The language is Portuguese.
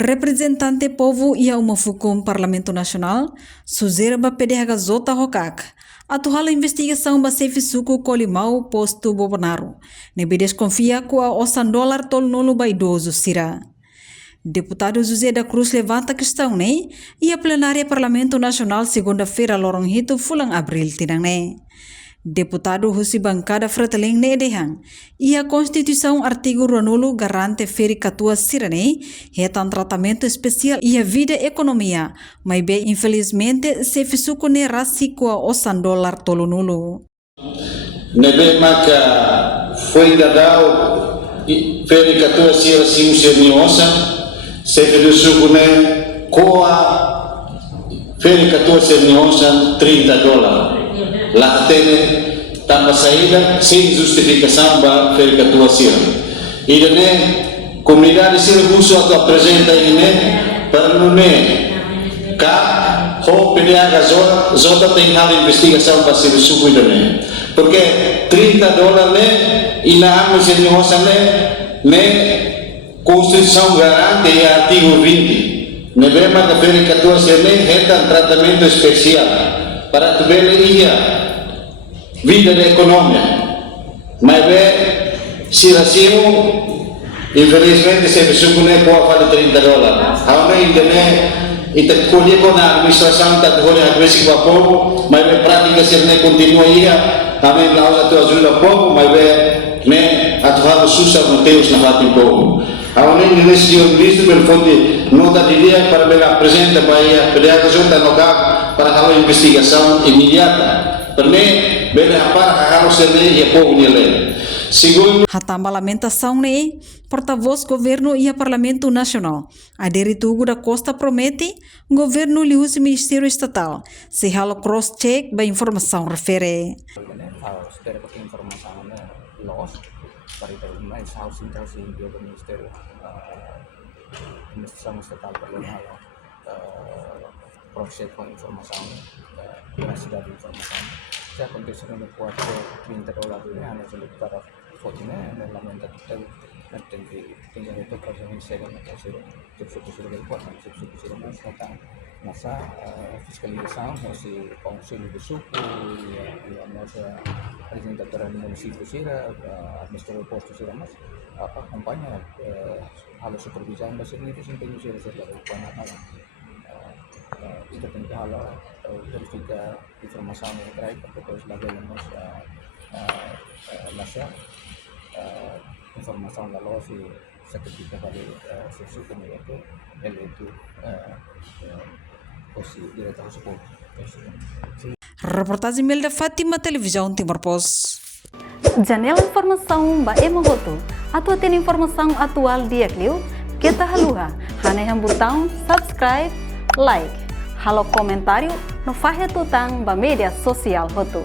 Representante povo ia uma fukum Parlamento Nacional, suzera ba PDH Zota Hokak, atual investigação ba sefi suku Colimau posto Bolsonaro, nebe desconfia com a $100 tol nolo ba idoso sira. Deputado José da Cruz levanta a questão, né? E a plenária Parlamento Nacional segunda-feira lorong hito fulang abril tinang, né? Deputado Husi Bancada Frateleng Nedehang, e a Constituição artigo Ronolo garante feri catua sirane, retan tratamento especial e a vida economia, mas bem infelizmente se fisuco ne rasi com a $100 tolonolo. Nebe maka foi dadao feri catua sira sim seriosa, se fisuco ne coa feri catua seriosa $30. Lá tem também saída sem justificação para fer catua sira. E daí comunidade sira buso atau apresenta ini para nune ka ho PDH zota tem hal investigação para sira suku daí. Porque $30 ne ina amo seriosa ne Constituição garante e artigo 20. Nebema que fer catua sira ne reta tratamento especial para tu ver vida da economia, mas se racimo infelizmente se pessoa não pode fazer $30. Há ainda né e te colhe com a administração tá colhe a coisa com a povo, mas a prática se não continua aí, também lá usa tua ajuda povo, mas né atual sussa não tem os na fato povo. Há ainda nesse dia o ministro pelo fundo nota de dia para ver apresenta para pedir ajuda no caso para a investigação imediata. Também bem para harus ser e povo nele. Segundo Hatamba lamentação né, porta-voz governo e Parlamento Nacional. Aderitugo da Costa promete, governo lhe usa Ministério Estatal. Se halo cross-check ba informação refere. Informação loss para itu mais housing do Ministério Estatal perlu halo proses informação sudah informação saya kondisinya kuat $30 ini hanya sulit para fotonya dalam yang tertentu nanti tinggal itu proses saya sudah kuat sudah masa fiscalização masih konsul di suku ya masa presentatoran municipio sira administrador posto sira mas apa kampanye hal supervision bahasa ini itu simpelnya sira kita tentu hal verifica informação yang terakhir depois lagamos masa informação da loja seketika pada sesuatu itu posisi diretor support. Reportagem Melda Fátima, Televisão Timor Post. Janela informação ba emogoto. Atau tem informação atual dia kliu, kita haluha. Hana yang botão subscribe, like. Halo comentário no Fahia Tutang ba media sosial hotu.